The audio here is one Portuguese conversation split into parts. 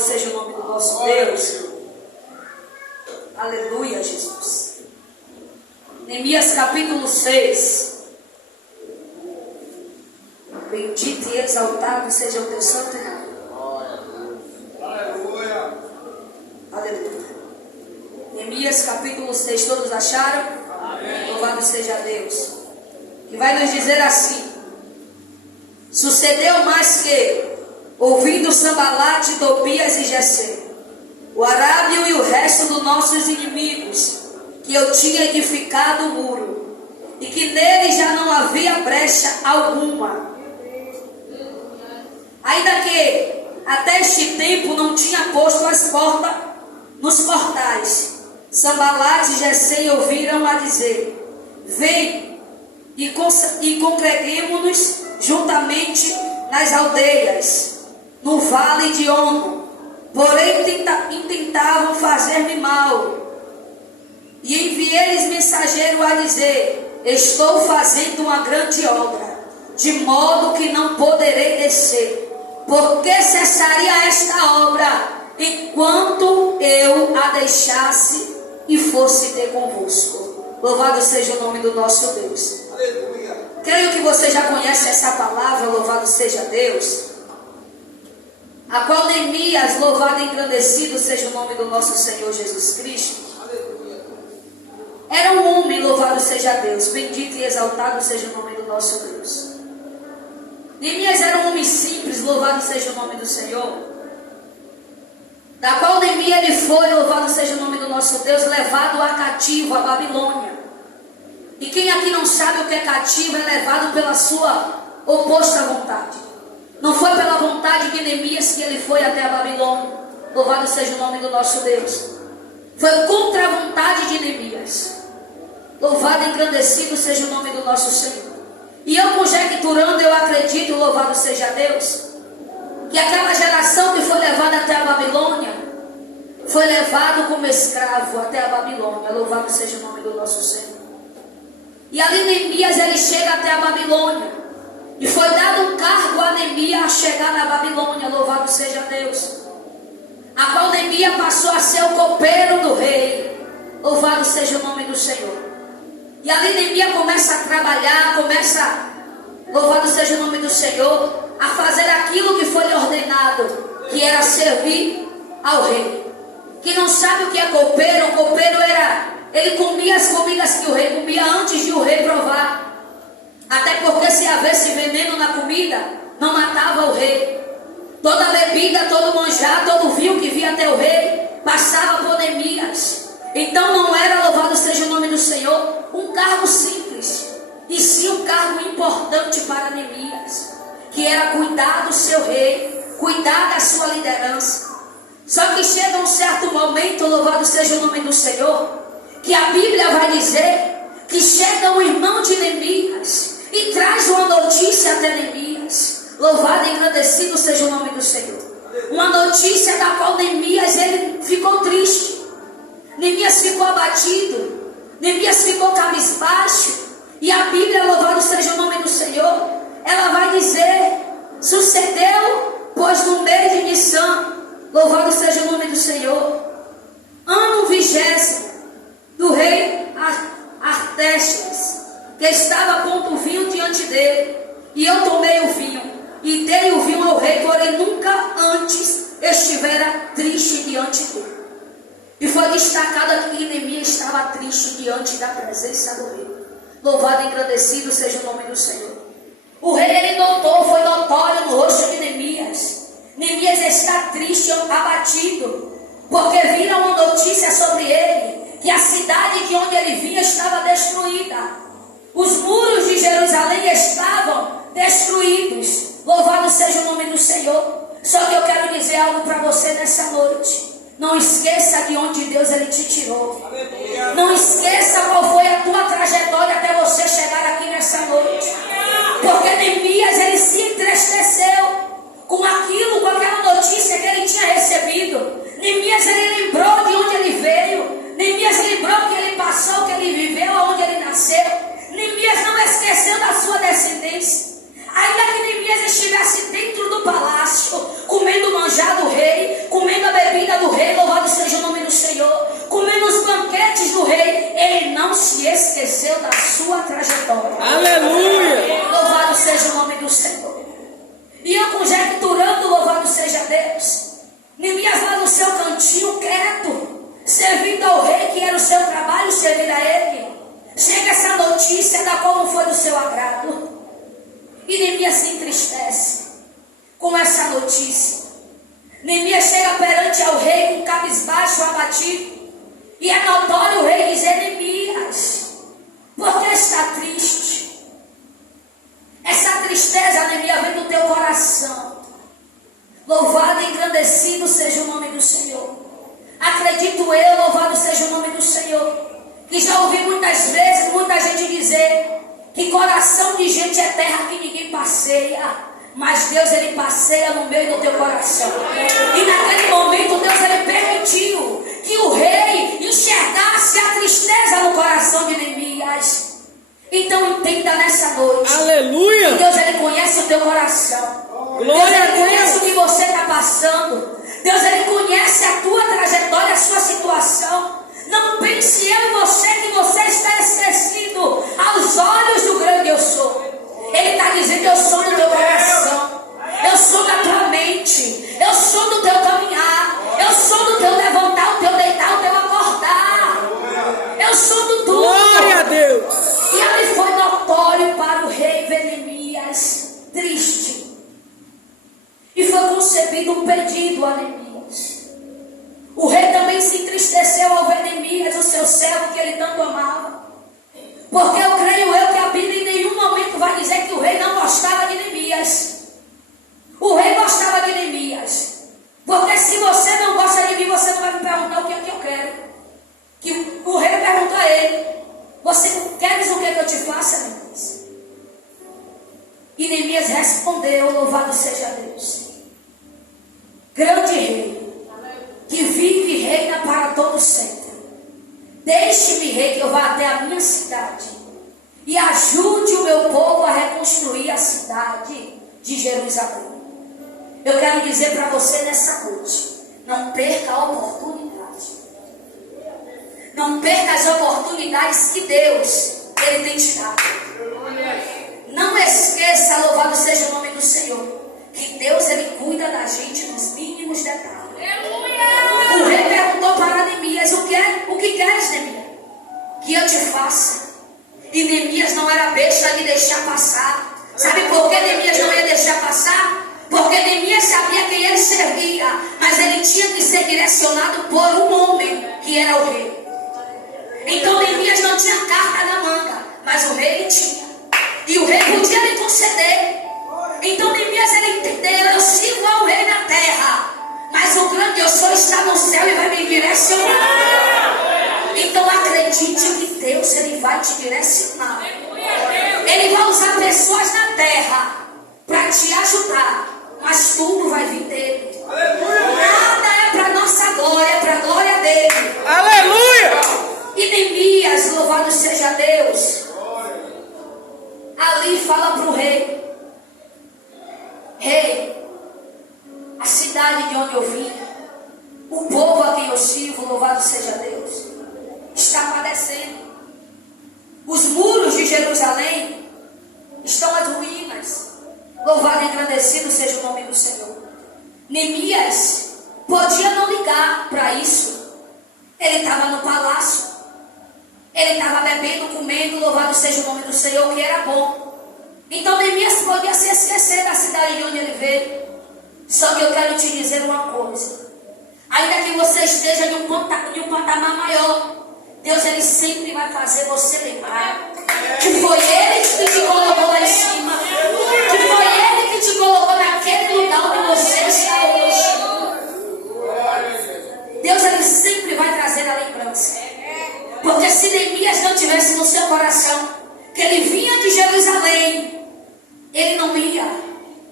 seja o nome do nosso Deus. Aleluia, Jesus. Neemias capítulo 6. Bendito e exaltado seja o teu santo nome. Aleluia. Aleluia. Neemias capítulo 6, todos acharam? Amém. Louvado seja Deus. Que vai nos dizer assim: sucedeu mais que, ouvindo Sambalate, Tobias e Gesem, o arábio e o resto dos nossos inimigos, que eu tinha edificado o muro, e que nele já não havia brecha alguma. Ainda que até este tempo não tinha posto as portas nos portais, Sambalate e Gesem ouviram a dizer: vem e congreguemo-nos juntamente nas aldeias, no vale de Ono. Porém intentavam fazer-me mal. E enviei-lhes mensageiro a dizer: estou fazendo uma grande obra, de modo que não poderei descer. Porque cessaria esta obra enquanto eu a deixasse e fosse ter convosco. Louvado seja o nome do nosso Deus. Aleluia. Creio que você já conhece essa palavra, louvado seja Deus, a qual Neemias, louvado e engrandecido seja o nome do nosso Senhor Jesus Cristo, Aleluia. era um homem, louvado seja Deus, bendito e exaltado seja o nome do nosso Deus. Neemias era um homem simples, louvado seja o nome do Senhor, da qual Neemias ele foi, louvado seja o nome do nosso Deus, levado a cativo, a Babilônia. E quem aqui não sabe o que é cativo, é levado pela sua oposta vontade. Não foi pela vontade de Neemias que ele foi até a Babilônia. Louvado seja o nome do nosso Deus. Foi contra a vontade de Neemias. Louvado e engrandecido seja o nome do nosso Senhor. E eu conjecturando, eu acredito, louvado seja Deus, que aquela geração que foi levada até a Babilônia, foi levado como escravo até a Babilônia. Louvado seja o nome do nosso Senhor. E ali Neemias ele chega até a Babilônia. E foi dado um cargo a Neemias a chegar na Babilônia. Louvado seja Deus. A qual Neemias passou a ser o copeiro do rei. Louvado seja o nome do Senhor. E ali Neemias começa a trabalhar, louvado seja o nome do Senhor, a fazer aquilo que foi lhe ordenado, que era servir ao rei. Quem não sabe o que é copeiro, o copeiro ele comia as comidas que o rei comia antes de o rei provar. Até porque se houvesse veneno na comida, não matava o rei. Toda bebida, todo manjar, todo vinho que via até o rei, passava por Neemias. Então não era, louvado seja o nome do Senhor, um cargo simples, e sim um cargo importante para Neemias, que era cuidar do seu rei, cuidar da sua liderança. Só que chega um certo momento, louvado seja o nome do Senhor, que a Bíblia vai dizer que chega um irmão de Neemias e traz uma notícia até Neemias. Louvado e engrandecido seja o nome do Senhor. Uma notícia da qual Neemias ele ficou triste. Neemias ficou abatido. Neemias ficou cabisbaixo. E a Bíblia, louvado seja o nome do Senhor, ela vai dizer: sucedeu, pois no mês de Nissan, louvado seja o nome do Senhor, ano 20º do rei Artaxerxes, que estava pondo o vinho diante dele, e eu tomei o vinho e dei o vinho ao rei, porém nunca antes estivera triste diante dele. E foi destacado aqui que Neemias estava triste diante da presença do rei. Louvado e engrandecido seja o nome do Senhor. O rei ele notou, foi notório no rosto de Neemias. Neemias está triste, abatido, porque viram uma notícia sobre ele, que a cidade de onde ele vinha estava destruída. Os muros de Jerusalém estavam destruídos. Louvado seja o nome do Senhor. Só que eu quero dizer algo para você nessa noite. Não esqueça de onde Deus ele te tirou. Aleluia. Não esqueça qual foi a tua trajetória até você chegar aqui nessa noite. Porque Neemias ele se entristeceu com aquela notícia que ele tinha recebido. Neemias ele lembrou de onde ele veio. Neemias lembrou que ele passou, que ele viveu, aonde ele nasceu. Neemias não esqueceu da sua descendência. Ainda que Neemias estivesse dentro do palácio, comendo o manjar do rei, comendo esqueceu da sua trajetória. Aleluia! Louvado seja o nome do Senhor. E eu conjecturando, louvado seja Deus, Neemias lá no seu cantinho quieto, servindo ao rei, que era o seu trabalho, servir a ele. Chega essa notícia da qual não foi do seu agrado. E Neemias se entristece com essa notícia. Neemias chega perante ao rei com cabisbaixo, abatido. E é notório o rei dizer: Neemias, por que está triste? Essa tristeza, Neemias, vem do teu coração. Louvado e engrandecido seja o nome do Senhor. Acredito eu, louvado seja o nome do Senhor, que já ouvi muitas vezes muita gente dizer que coração de gente é terra que ninguém passeia. Mas Deus, ele passeia no meio do teu coração. E naquele momento Deus, ele permitiu que o rei enxergasse a tristeza no coração de Neemias. Então entenda nessa noite. Aleluia! Que Deus, ele conhece o teu coração. Deus, ele conhece o que você está passando. Deus, ele conhece a tua trajetória, a sua situação. Não pense eu e você que você está esquecido aos olhos do grande eu sou. Ele está dizendo: eu sou do teu coração, eu sou da tua mente, eu sou do teu caminhar, eu sou do teu levantar, o teu deitar, o teu acordar, eu sou do tudo. Glória a Deus! E ali foi notório para o rei Neemias triste. E foi concebido um pedido a Neemias. O rei também se entristeceu ao ver Neemias, o seu servo que ele tanto amava. Porque eu creio que a Bíblia em nenhum momento vai dizer que o rei não gostava de Neemias. O rei gostava de Neemias. Porque se você não gosta de mim, você não vai me perguntar o que é que eu quero. Que o rei perguntou a ele: você queres o que é que eu te faça, Neemias? E Neemias respondeu: louvado seja Deus. Grande rei, que vive e reina para todo sempre. Deixe-me, rei, que eu vá até a minha cidade e ajude o meu povo a reconstruir a cidade de Jerusalém. Eu quero dizer para você nessa noite: não perca a oportunidade. Não perca as oportunidades que Deus, ele tem te dado. Não esqueça, louvado seja o nome do Senhor, que Deus, ele cuida da gente nos mínimos detalhes. O rei perguntou para Neemias: o que queres, Neemias? Que eu te faça. E Neemias não era besta de deixar passar. Sabe por que Neemias não ia deixar passar? Porque Neemias sabia quem ele servia, mas ele tinha que ser direcionado por um homem, que era o rei. Então Neemias não tinha carta na manga, mas o rei ele tinha. E o rei podia lhe conceder. Então Neemias, ele entendeu: eu sirvo ao rei na terra, mas o grande eu sou está no céu e vai me direcionar. Então acredite que Deus, ele vai te direcionar. Ele vai usar pessoas na terra para te ajudar, mas tudo vai vir dele. Nada é para nossa glória, é para a glória dele. Aleluia! E Neemias, louvado seja Deus, ali fala para o rei: rei, a cidade de onde eu vim, o povo a quem eu sirvo, louvado seja Deus, está padecendo. Os muros de Jerusalém estão às ruínas. Louvado e agradecido seja o nome do Senhor. Neemias podia não ligar para isso. Ele estava no palácio, ele estava bebendo, comendo, louvado seja o nome do Senhor, que era bom. Então Neemias podia se esquecer da cidade de onde ele veio. Só que eu quero te dizer uma coisa: ainda que você esteja em um patamar maior, Deus, ele sempre vai fazer você lembrar que foi ele que te colocou lá em cima, que foi ele que te colocou naquele lugar onde você está hoje. Deus, ele sempre vai trazer a lembrança. Porque se Neemias não tivesse no seu coração que ele vinha de Jerusalém, ele não ia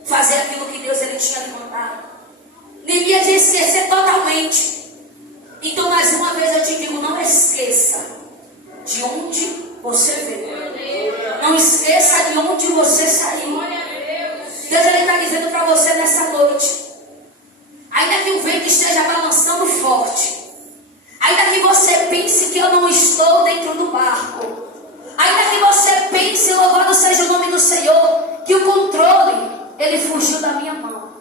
fazer aquilo que Deus, ele tinha lhe mandado. Neemias ia esquecer totalmente. Então, mais uma vez eu te digo: não esqueça de onde você veio. Não esqueça de onde você saiu. Deus, ele está dizendo para você nessa noite: ainda que o vento esteja balançando forte, ainda que você pense que eu não estou dentro do barco, pense, louvado seja o nome do Senhor, que o controle, ele fugiu da minha mão.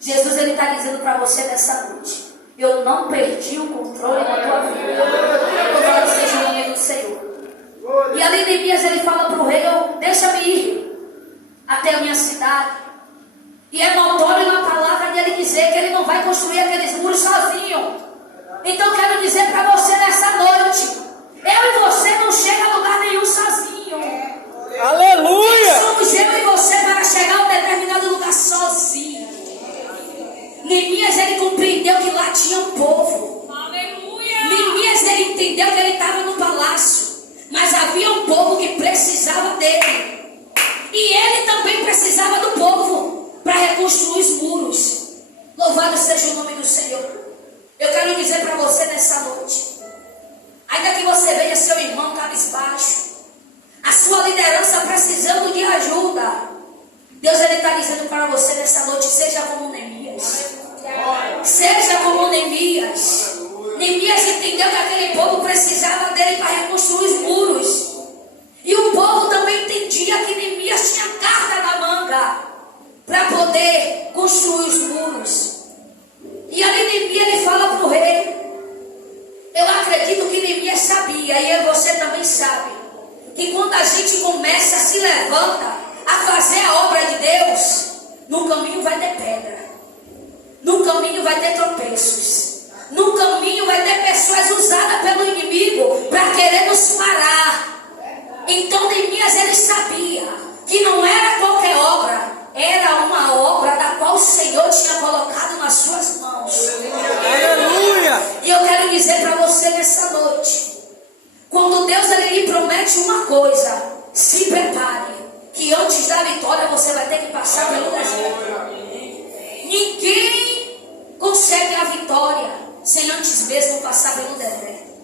Jesus, ele está dizendo para você nessa noite: eu não perdi o controle da tua vida. Louvado seja o nome do Senhor. E ali Neemias, ele fala para o rei: deixa-me ir até a minha cidade. E é notório na palavra dele dizer que ele não vai construir aqueles muros sozinho. Então eu quero dizer para você nessa noite: eu e você não chega a lugar nenhum sozinho. Aleluia! Somos eu e você para chegar a um determinado lugar sozinho. Neemias, ele compreendeu que lá tinha um povo. Aleluia! Neemias, ele entendeu que ele estava no palácio, mas havia um povo que precisava dele. E ele também precisava do povo para reconstruir os muros. Louvado seja o nome do Senhor. Eu quero dizer para você nessa noite: ainda que você veja seu irmão cabisbaixo, a sua liderança precisando de ajuda, Deus, ele está dizendo para você nessa noite: seja como Neemias. Seja como Neemias. Neemias entendeu que aquele povo precisava dele para reconstruir os muros. E o povo também entendia que Neemias tinha carta na manga para poder construir os muros. E ali Neemias, ele fala para o rei. Eu acredito que Neemias sabia, e você também sabe, que quando a gente começa, se levanta a fazer a obra de Deus, no caminho vai ter pedra, no caminho vai ter tropeços, no caminho vai ter pessoas usadas pelo inimigo para querer nos parar. Então Neemias, ele sabia que não era qualquer obra, era uma obra da qual o Senhor tinha colocado nas suas mãos. Aleluia! E eu quero dizer para você nessa noite: quando Deus, ele lhe promete uma coisa, se prepare, que antes da vitória você vai ter que passar pelo deserto. Ninguém consegue a vitória sem antes mesmo passar pelo deserto,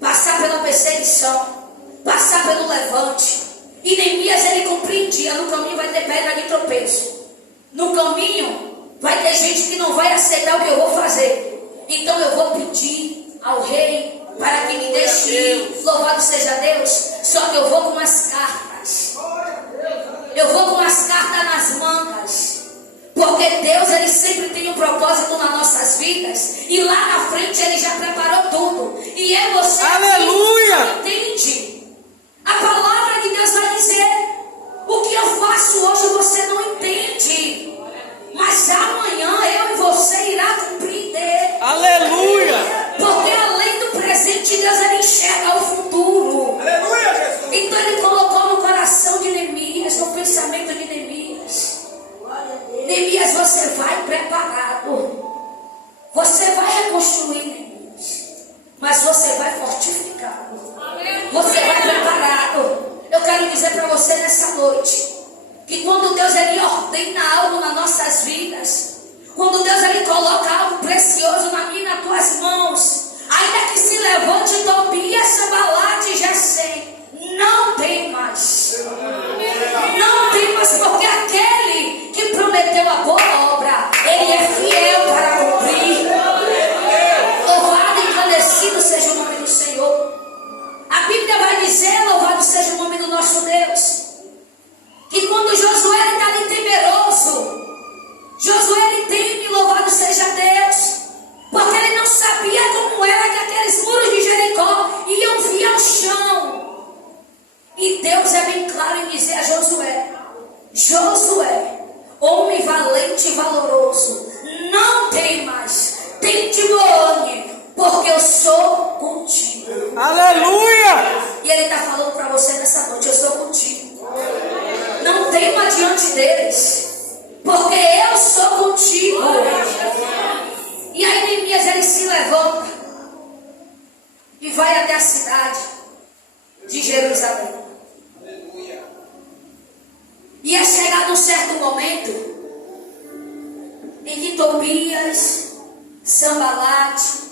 passar pela perseguição, passar pelo levante. E Neemias, ele compreendia: no caminho vai ter pedra de tropeço, no caminho vai ter gente que não vai aceitar o que eu vou fazer. Então eu vou pedir ao rei para que me deixe ir. Louvado seja Deus. Só que eu vou com as cartas, eu vou com as cartas nas mangas, porque Deus, ele sempre tem um propósito nas nossas vidas, e lá na frente ele já preparou tudo. E é você, aleluia, que entende. A palavra de Deus vai dizer: o que eu faço hoje você não entende, mas amanhã eu e você irá compreender. Aleluia! Porque além do presente, Deus, ele enxerga o futuro. Aleluia, Jesus! Então ele colocou no coração de Neemias, no pensamento de Neemias: Neemias, você vai preparado, você vai reconstruir, Neemias, mas você vai fortificado, você vai preparado. Eu quero dizer para você nessa noite que quando Deus, ele ordena algo nas nossas vidas, quando Deus, ele coloca algo precioso na minha e nas tuas mãos, ainda que se levante Tobias, Sanbalate e Gesem, não tem mais. Não tem mais, porque aquele que prometeu a boa obra, ele é fiel para cumprir. Louvado e engrandecido seja o nome do Senhor. A Bíblia vai dizer, louvado seja o nome do nosso Deus, que quando Josué está ali temeroso, Josué, ele teme, louvado seja Deus, porque ele não sabia como era que aqueles muros de Jericó iam vir ao chão. E Deus é bem claro em dizer a Josué: Josué, homem valente e valoroso, não temas, tente ame, porque eu sou contigo. Aleluia! E ele está falando para você nessa noite: eu sou contigo. Não tema diante deles, porque eu sou contigo. E aí Neemias, ele se levanta e vai até a cidade de Jerusalém. E é chegado um certo momento em que Tobias, Sanbalate,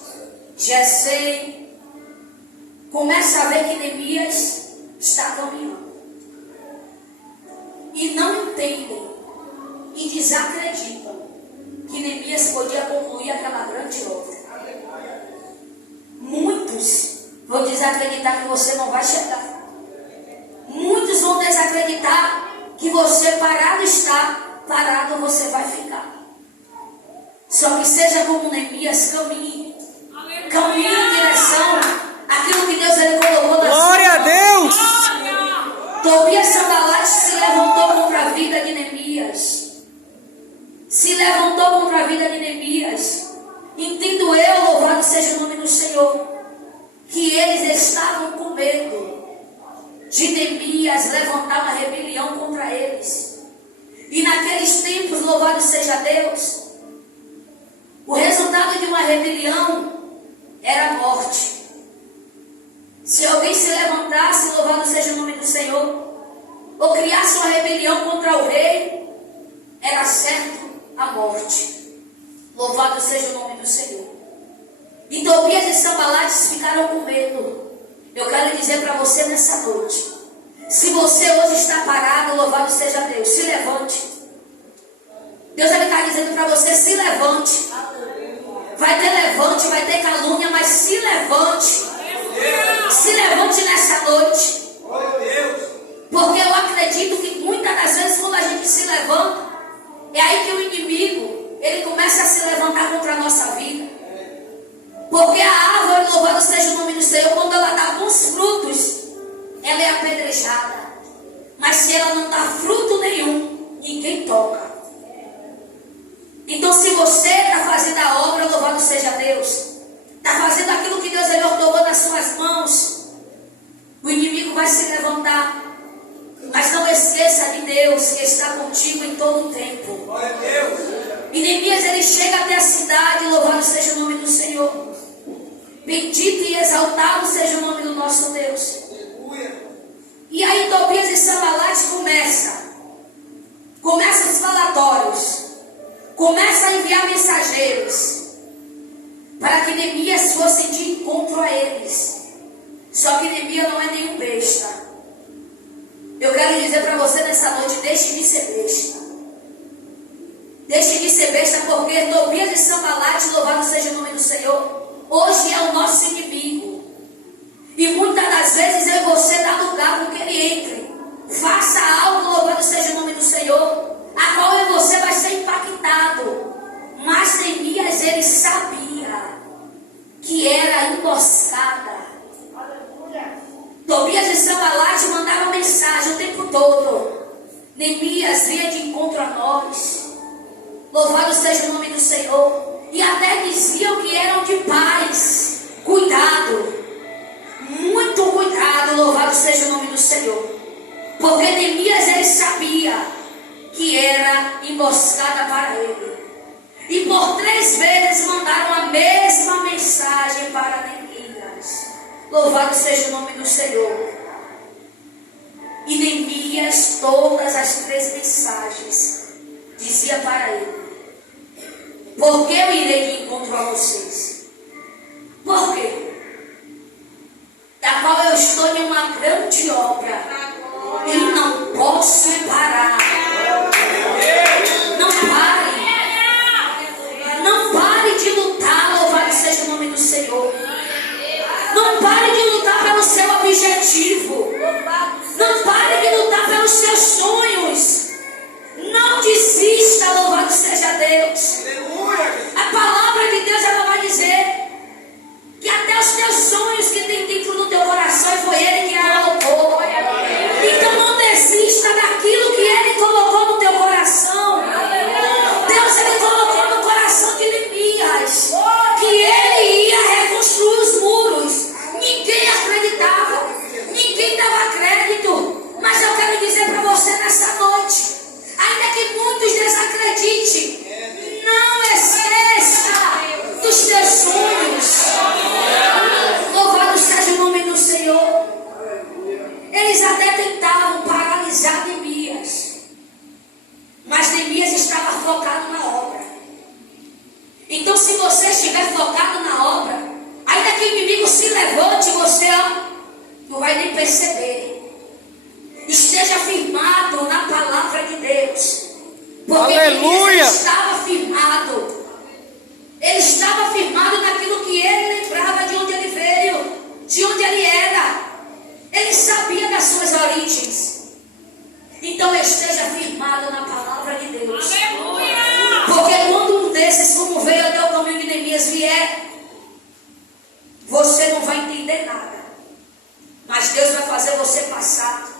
Gesem começa a ver que Neemias está caminhando, e não entendem e desacreditam que Neemias podia concluir aquela grande obra. Muitos vão desacreditar que você não vai chegar. Muitos que você parado está, parado você vai ficar. Só que seja como Neemias, caminhe em direção àquilo que Deus ele colocou na sua Glória a Deus. Tobias Sanbalate se levantou contra a vida de Neemias. Se levantou contra a vida de Neemias. Entendo eu, louvado seja o nome do Senhor, que eles estavam com medo de Neemias levantar uma rebelião contra eles. E naqueles tempos, louvado seja Deus, o resultado de uma rebelião era a morte. Se alguém se levantasse, louvado seja o nome do Senhor, ou criasse uma rebelião contra o rei, era certo a morte. Louvado seja o nome do Senhor. E Tobias e Sanbalates ficaram com medo. Eu quero dizer para você nessa noite, se você hoje está parado, louvado seja Deus, se levante. Deus está dizendo para você, se levante. Vai ter levante, vai ter calúnia, mas se levante. Se levante nessa noite. Porque eu acredito que muitas das vezes quando a gente se levanta, é aí que o inimigo, ele começa a se levantar contra a nossa vida. Porque a árvore, louvado seja o nome do Senhor, quando ela dá bons frutos, ela é apedrejada. Mas se ela não dá fruto nenhum, ninguém toca. Então se você está fazendo a obra, louvado seja Deus, está fazendo aquilo que Deus ele ordenou nas suas mãos, o inimigo vai se levantar. Mas não esqueça de Deus que está contigo em todo o tempo. E Neemias ele chega até a cidade, louvado seja o nome do Senhor. Bendito e exaltado seja o nome do nosso Deus. E aí Tobias e Sanbalate começa os falatórios, começa a enviar mensageiros para que Neemias fosse de encontro a eles. Só que Neemias não é nenhum besta. Eu quero dizer para você nessa noite, deixe de ser besta. Deixe de ser besta, porque Tobias e Sanbalate, louvado seja o nome do Senhor, hoje é o nosso inimigo. E muitas das vezes eu e você dá lugar com que ele entre. Faça algo, louvado seja o nome do Senhor, a qual eu e você vai ser impactado. Mas Neemias, ele sabia que era emboscada. Tobias e Sanbalate mandavam mensagem o tempo todo. Neemias vinha de encontro a nós. Louvado seja o nome do Senhor. E até diziam que eram de paz. Cuidado. Muito cuidado, louvado seja o nome do Senhor. Porque Neemias ele sabia que era emboscada para ele. E por 3 vezes mandaram a mesma mensagem para Neemias. Louvado seja o nome do Senhor. E Neemias, todas as 3 mensagens, dizia para ele: porque eu irei de encontro a vocês. Por quê? Da qual eu estou em uma grande obra e não posso parar. Não pare. Não pare de lutar, louvado seja o nome do Senhor. Não pare de lutar pelo seu objetivo. Não pare de lutar pelos seus sonhos. Não desista, louvado seja Deus. A palavra de Deus ela vai dizer que até os teus sonhos que tem dentro do teu coração foi Ele que colocou. Então não desista daquilo que Ele colocou no teu coração. Deus ele colocou no coração de Neemias que ele ia reconstruir os muros. Ninguém acreditava, ninguém dava crédito. Mas eu quero dizer para você nessa noite, ainda que muitos desacreditem, não esqueça dos teus sonhos. Louvado seja o nome do Senhor. Eles até tentavam paralisar Neemias, mas Neemias estava focado na obra. Então se você estiver focado na obra, ainda que o inimigo se levante, você não vai nem perceber. Esteja firmado na palavra de Deus. Porque aleluia! Ele estava firmado. Ele estava firmado naquilo que ele lembrava de onde ele veio, de onde ele era. Ele sabia das suas origens. Então esteja você passar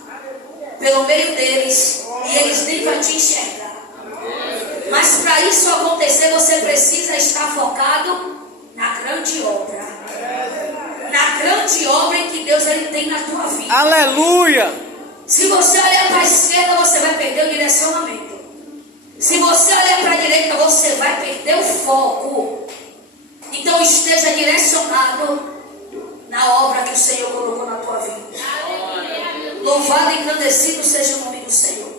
pelo meio deles e eles nem vão te enxergar. Mas para isso acontecer, você precisa estar focado na grande obra. Na grande obra em que Deus ele tem na tua vida. Aleluia. Se você olhar para a esquerda, você vai perder o direcionamento. Se você olhar para a direita, você vai perder o foco. Então esteja direcionado na obra que o Senhor colocou na tua vida. Louvado e engrandecido seja o nome do Senhor.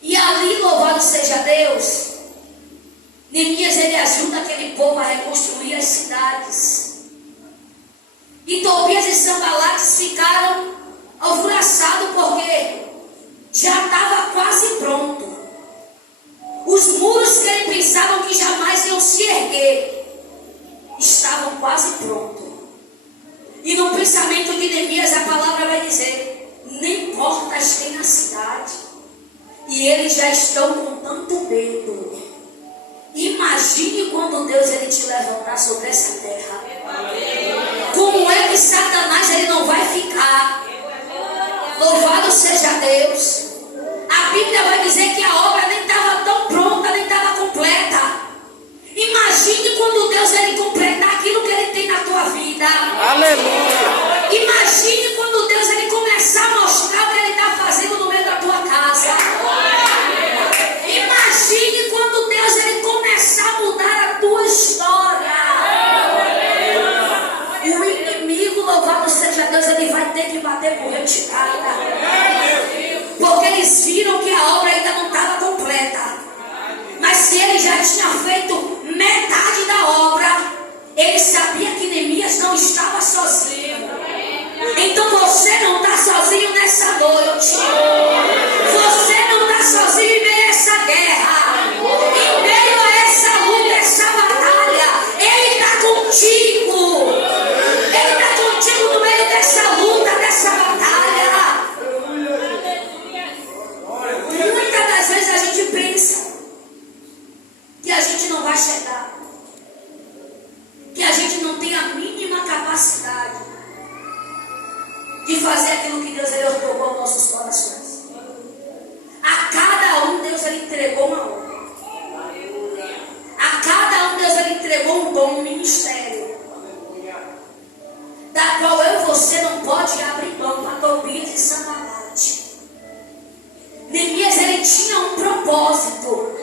E ali, louvado seja Deus, Neemias ele ajuda aquele povo a reconstruir as cidades. E Tobias e Sanbalates ficaram alvoroçados porque já estava quase pronto. Os muros que ele pensavam que jamais iam se erguer estavam quase prontos. E no pensamento de Neemias a palavra vai dizer: nem portas tem na cidade. E eles já estão com tanto medo. Imagine quando Deus ele te levantar sobre essa terra. Como é que Satanás ele não vai ficar? Louvado seja Deus. A Bíblia vai dizer que a obra nem estava tão pronta, nem estava completa. Imagine quando Deus ele completar aquilo que ele tem na tua vida. Aleluia. Imagine quando Deus ele começar a mostrar o que ele está fazendo no meio da tua casa. Imagine quando Deus ele começar a mudar a tua história. O inimigo, louvado seja Deus, ele vai ter que bater por retirada. Porque eles viram que a obra ainda não estava completa. Mas se ele já tinha feito metade da obra, ele sabia que Neemias não estava sozinho. Então você não está sozinho nessa noite. Você não está sozinho em meio a essa guerra. Em meio a essa luta, essa batalha. Ele está contigo. Ele está contigo no meio dessa luta, dessa batalha. Muitas das vezes a gente pensa que a gente não vai chegar, que a gente não tem a mínima capacidade de fazer aquilo que Deus ele otorgou aos nossos corações. A cada um Deus ele entregou uma obra. A cada um Deus ele entregou um dom, um ministério, da qual eu e você não pode abrir mão para Tobias e Sanbalate. Neemias ele tinha um propósito.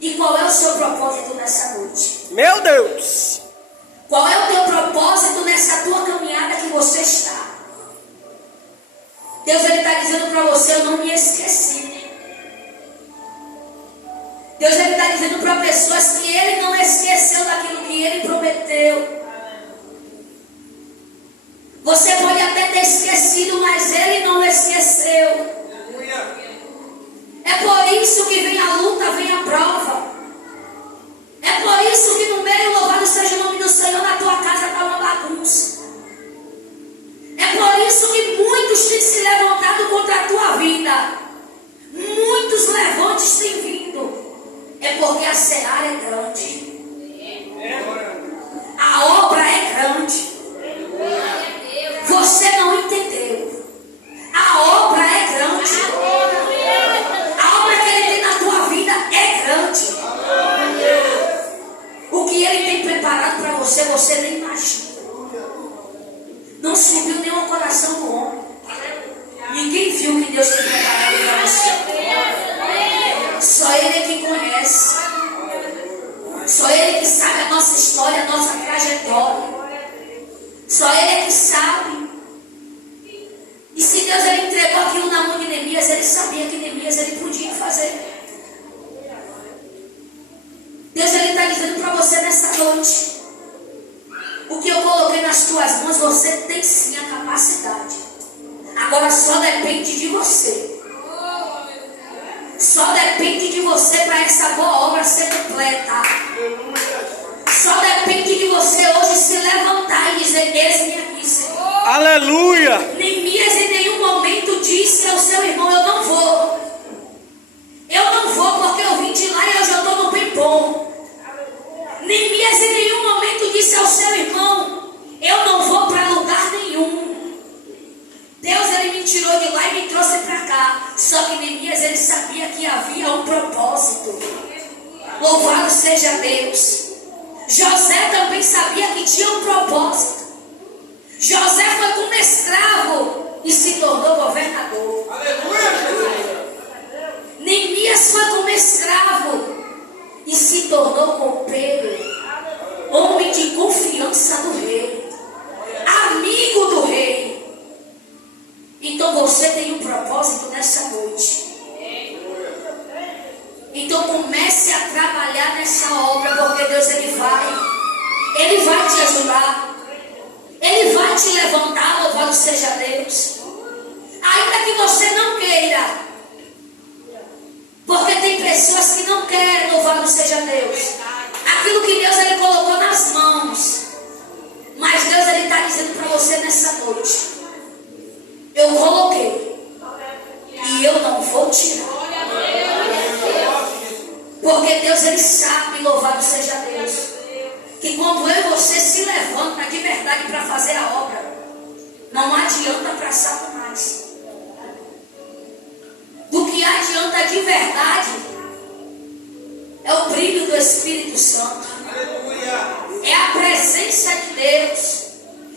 E qual é o seu propósito nessa noite? Meu Deus. Qual é o teu propósito nessa tua caminhada que você está? Deus ele está dizendo para você: eu não me esqueci. Deus ele está dizendo para pessoas que ele não esqueceu daquilo que ele prometeu. Você pode até ter esquecido, mas ele não esqueceu. É por isso que vem a luta, vem a prova. É por isso que no meio, louvado seja o nome do Senhor, na tua casa está uma bagunça. É por isso que muitos têm se levantado contra a tua vida. Muitos levantes têm vindo. É porque a seara é grande. A obra é grande. Você não entendeu. A obra é grande. A obra que ele tem na tua vida é grande. O que ele tem preparado para você, você nem imagina. Não subiu nem ao coração do homem. Ninguém viu o que Deus tem preparado para você. Só ele é que conhece. Só ele que sabe a nossa história, a nossa trajetória. Só ele é que sabe. E se Deus ele entregou aquilo na mão de Neemias, ele sabia que Neemias ele podia fazer. Deus ele está dizendo para você nessa noite: o que eu coloquei nas tuas mãos, você tem sim a capacidade. Agora só depende de você. Só depende de você para essa boa obra ser completa. Só depende de você hoje se levantar e dizer: eis-me aqui, Senhor. Aleluia. Neemias em nenhum momento disse ao seu irmão: eu não vou. Eu não vou porque eu vim de lá e hoje eu estou no bem bom. Neemias em nenhum momento disse ao seu irmão: eu não vou para lugar nenhum. tirou de lá e me trouxe para cá. Só que Neemias, ele sabia que havia um propósito. Louvado seja Deus. José também sabia que tinha um propósito. José foi como escravo e se tornou governador. Aleluia! Neemias foi como escravo e se tornou copeiro, homem de confiança do rei, amigo do rei. Então você tem um propósito nessa noite. Então comece a trabalhar nessa obra, porque Deus Ele vai te ajudar, Ele vai te levantar, louvado seja Deus. Ainda que você não queira, porque tem pessoas que não querem, louvado seja Deus, aquilo que Deus Ele colocou nas mãos. Mas Deus Ele está dizendo para você nessa noite: eu coloquei e eu não vou tirar. Porque Deus Ele sabe, louvado seja Deus, que quando eu e você se levanta de verdade para fazer a obra, não adianta para Satanás. Do que adianta de verdade é o brilho do Espírito Santo, é a presença de Deus,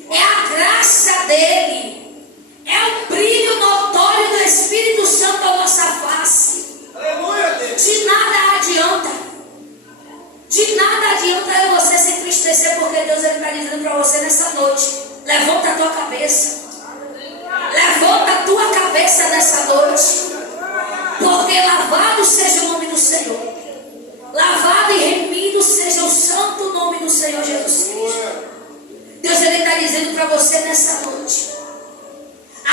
é a graça dele, é o brilho notório do Espírito Santo à nossa face. De nada adianta eu e você se entristecer, porque Deus está dizendo para você nessa noite: levanta a tua cabeça, levanta a tua cabeça nessa noite, porque lavado seja o nome do Senhor, lavado e remido seja o santo nome do Senhor Jesus Cristo. Deus está dizendo para você nessa noite: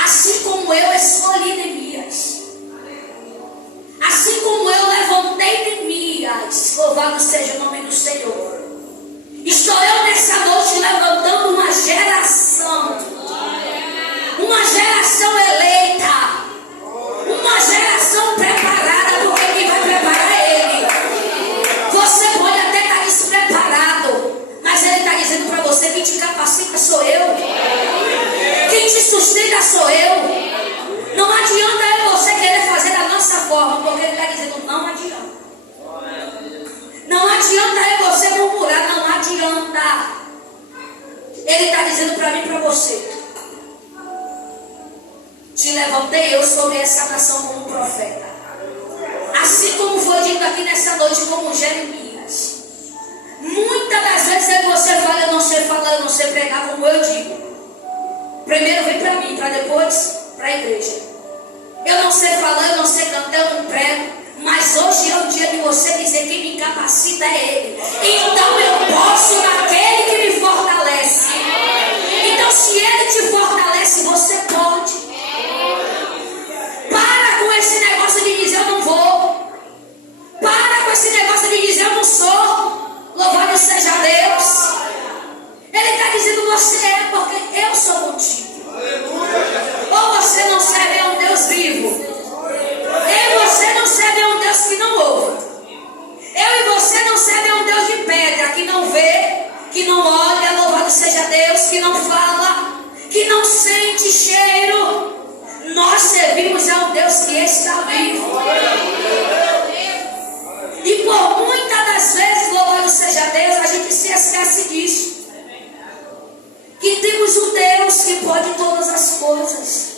assim como eu escolhi Neemias, assim como eu levantei Neemias, louvado seja o nome do Senhor, estou eu nessa noite levantando uma geração eleita, uma geração preparada, porque quem vai preparar é Ele. Você pode até estar despreparado, mas Ele está dizendo para você: quem te capacita sou eu, quem te sustenta sou eu. Não adianta eu você querer fazer da nossa forma, porque Ele está dizendo: não adianta. Não adianta eu você murmurar, não adianta. Ele está dizendo para mim e para você: te levantei eu sobre essa nação como profeta. Assim como foi dito aqui nessa noite, como Jeremias. Muitas das vezes aí você fala: eu não sei falar, eu não sei pregar, como eu digo. Primeiro vem para mim, para depois para a igreja. Eu não sei falar, eu não sei cantar, eu não prego. Mas hoje é o dia de você dizer: quem me capacita é Ele. Então eu posso naquele que me fortalece. Então se Ele te fortalece, você pode. Para com esse negócio de dizer: eu não vou. Para com esse negócio de dizer: eu não sou. Louvado seja Deus. Ele está dizendo: você é, porque eu sou contigo. Ou você não serve a um Deus vivo, eu e você não serve a um Deus que não ouve. Eu e você não serve a um Deus de pedra, que não vê, que não olha, louvado seja Deus, que não fala, que não sente cheiro. Nós servimos a um Deus que está vivo. E por muitas das vezes, louvado seja Deus, a gente se esquece disso. Que temos um Deus que pode todas as coisas.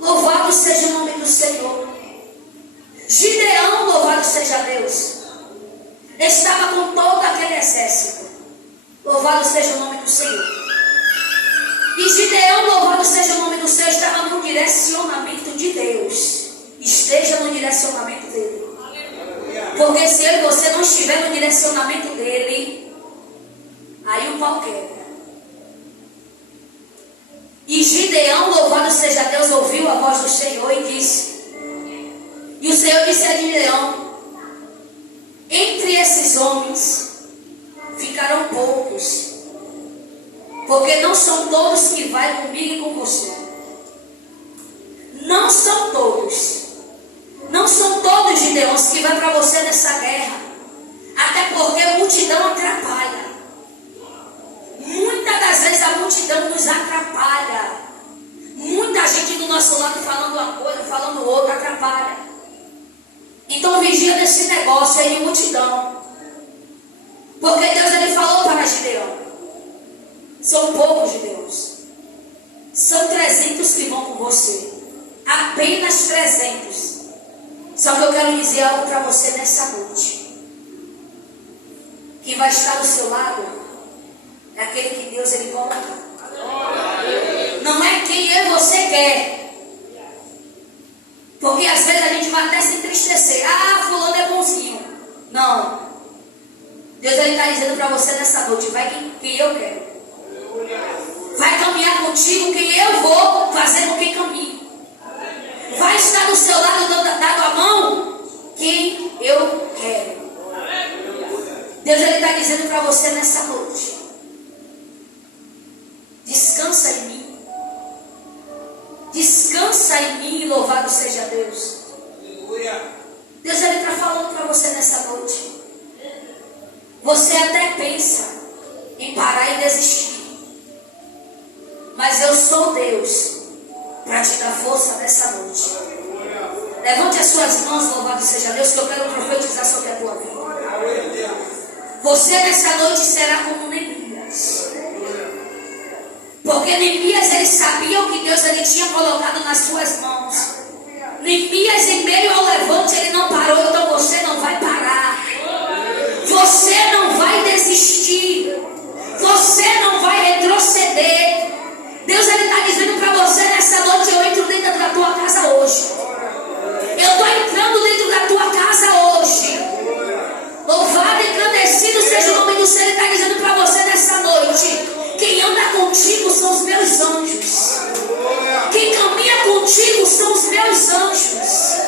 Louvado seja o nome do Senhor. Gideão, louvado seja Deus, estava com todo aquele exército. Louvado seja o nome do Senhor. E Gideão, louvado seja o nome do Senhor, estava no direcionamento de Deus. Esteja no direcionamento dele. Porque se eu e você não estiver no direcionamento dele, aí o pau quebra. E Gideão, louvado seja Deus, ouviu a voz do Senhor e disse: e o Senhor disse a Gideão: entre esses homens ficarão poucos, porque não são todos que vai comigo e com você. Não são todos. Não são todos, Gideões, que vai para você nessa guerra. Até porque a multidão atrapalha. Muitas das vezes a multidão nos atrapalha. Muita gente do nosso lado falando uma coisa, falando outra, atrapalha. Então vigia nesse negócio aí de multidão. Porque Deus ele falou para Gideão. São poucos judeus. São 300 que vão com você. Apenas 300. Só que eu quero dizer algo para você nessa noite. Que vai estar do seu lado é aquele que Deus ele coloca. Não é quem eu e você quer. Porque às vezes a gente vai até se entristecer. Ah, fulano é bonzinho. Não. Deus está dizendo para você nessa noite, vai quem eu quero. Vai caminhar contigo quem eu vou fazer com quem caminha. Vai estar do seu lado dado a mão quem eu quero. Deus está dizendo para você nessa noite. Descansa em mim. Descansa em mim e louvado seja Deus. Deus está falando para você nessa noite. Você até pensa em parar e desistir. Mas eu sou Deus para te dar força nessa noite. Levante as suas mãos, louvado seja Deus, que eu quero profetizar sobre a tua vida. Você nessa noite será como Neemias. Porque Neemias ele sabia o que Deus ele tinha colocado nas suas mãos. Neemias em meio ao levante ele não parou, então você não vai parar. Você não vai desistir. Você não vai retroceder. Deus está dizendo para você nessa noite, eu entro dentro da tua casa hoje. Eu estou entrando dentro da tua casa hoje. Louvado e engrandecido seja o nome do Senhor. Ele está dizendo para você nessa noite, quem anda contigo são os meus anjos. Quem caminha contigo são os meus anjos.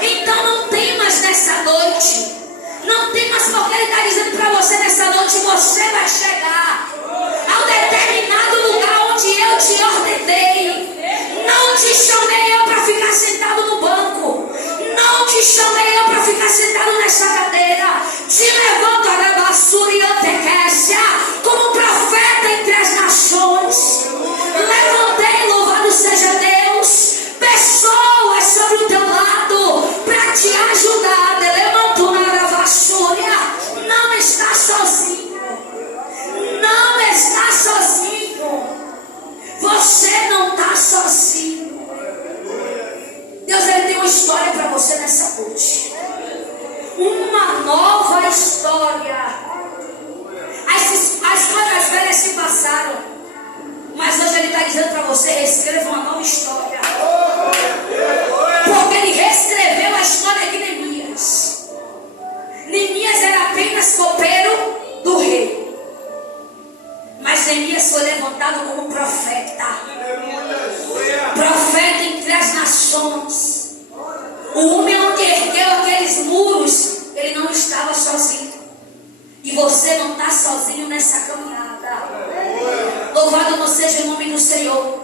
Então não temas nessa noite. Não temas, porque Ele está dizendo para você nessa noite, você vai chegar ao determinado lugar onde eu te ordenei. Não te chamei eu para ficar sentado no banco. Não te chamei eu para ficar sentado nessa cadeira. Te levanto a basura e antequécia como profeta entre as nações. Levantei, louvado seja Deus, pessoas sobre o teu lado para te ajudar. Levanto na basura. Não está sozinho. Não está sozinho. Você não está sozinho. Deus ele tem uma história para você nessa noite. Uma nova história. As coisas velhas se passaram, mas hoje ele está dizendo para você, reescreva uma nova história. Porque ele reescreveu a história de Neemias. Neemias era apenas copeiro do rei, mas Neemias foi levantado como profeta. Profeta entre as nações. O homem onde ergueu aqueles muros, ele não estava sozinho. E você não está sozinho nessa caminhada. Louvado não seja o nome do Senhor.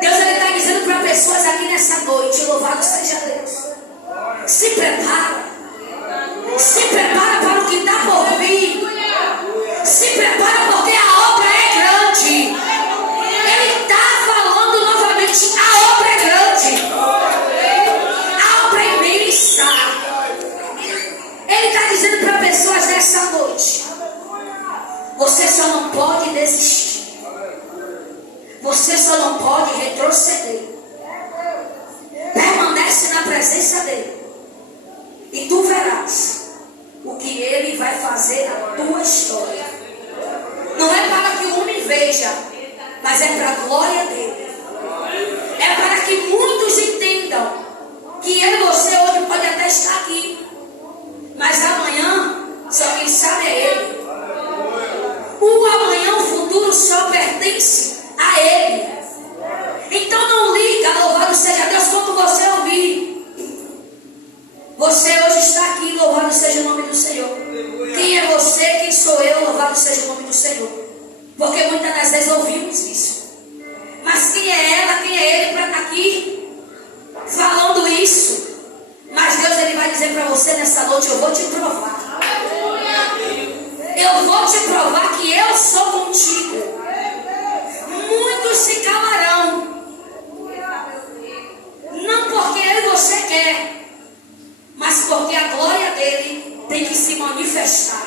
Deus está dizendo para pessoas aqui nessa noite, louvado seja Deus. Se prepara. Se prepara para o que está por vir. Se prepara porque a obra é grande. Ele está falando novamente, a obra é grande. A obra é imensa. Ele está dizendo para pessoas nessa noite, você só não pode desistir. Você só não pode retroceder. Permanece na presença dele. E tu verás o que ele vai fazer na tua história. Não é para que o homem veja, mas é para a glória dele. É para que muitos entendam que eu e você hoje pode até estar aqui, mas amanhã só quem sabe é ele. O amanhã, o futuro só pertence a ele. Então não liga, louvado seja Deus, quando você ouvir. Você hoje está aqui, louvado seja o nome do Senhor. Quem é você, quem sou eu, louvado seja o nome do Senhor. Porque muitas das vezes ouvimos isso. Mas quem é ela, quem é ele para estar aqui falando isso? Mas Deus ele vai dizer para você nessa noite, eu vou te provar. Eu vou te provar que eu sou contigo. Muitos se calarão. porque a glória dele tem que se manifestar.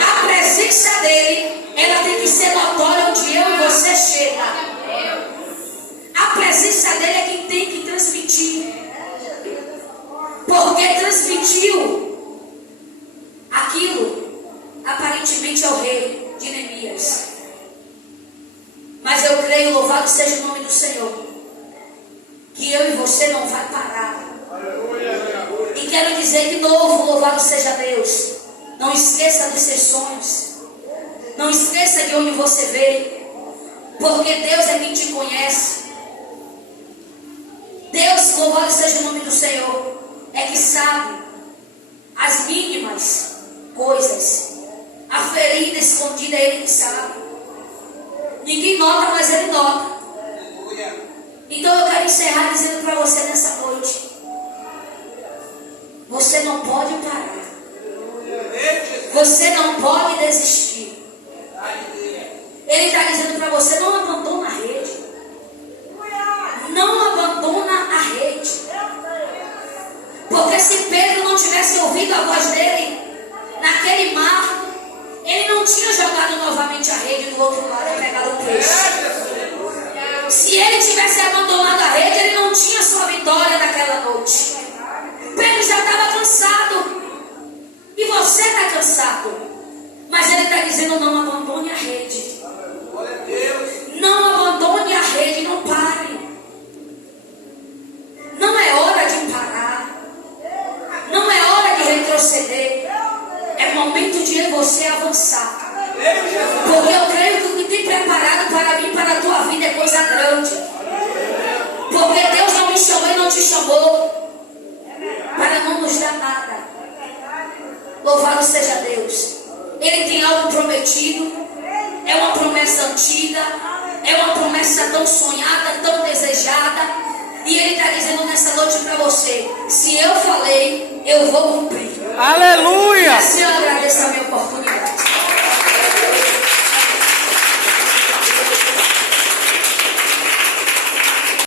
A presença dele, ela tem que ser notória onde eu e você chega. A presença dele é quem tem que transmitir. Porque transmitiu aquilo aparentemente ao rei de Neemias. Mas eu creio, louvado seja o nome do Senhor, que eu e você não vai parar. E quero dizer de novo, louvado seja Deus, não esqueça dos seus sonhos, não esqueça de onde você veio, porque Deus é quem te conhece. Deus, louvado seja o nome do Senhor, é que sabe as mínimas coisas, a ferida escondida é Ele que sabe. Ninguém nota, mas Ele nota. Então eu quero encerrar dizendo para você nessa noite: você não pode parar. Você não pode desistir. Ele está dizendo para você: não abandona a rede. Não abandona a rede. Porque se Pedro não tivesse ouvido a voz dele naquele mar, ele não tinha jogado novamente a rede do outro lado e pegado o peixe. Se ele tivesse abandonado a rede, ele não tinha sua vitória naquela noite. Pedro já estava cansado. E você está cansado. Mas ele está dizendo: não abandone a rede. Não abandone a rede, não pare. Não é hora de parar. Não é hora de retroceder. É momento de você avançar. Porque eu creio que o que tem preparado para mim, para a tua vida, é coisa grande. Porque Deus não me chamou e não te chamou para não nos dar nada. Louvado seja Deus. Ele tem algo prometido. É uma promessa antiga. É uma promessa tão sonhada, tão desejada. E Ele está dizendo nessa noite para você: se eu falei, eu vou cumprir. Aleluia! E assim eu agradeço a minha oportunidade.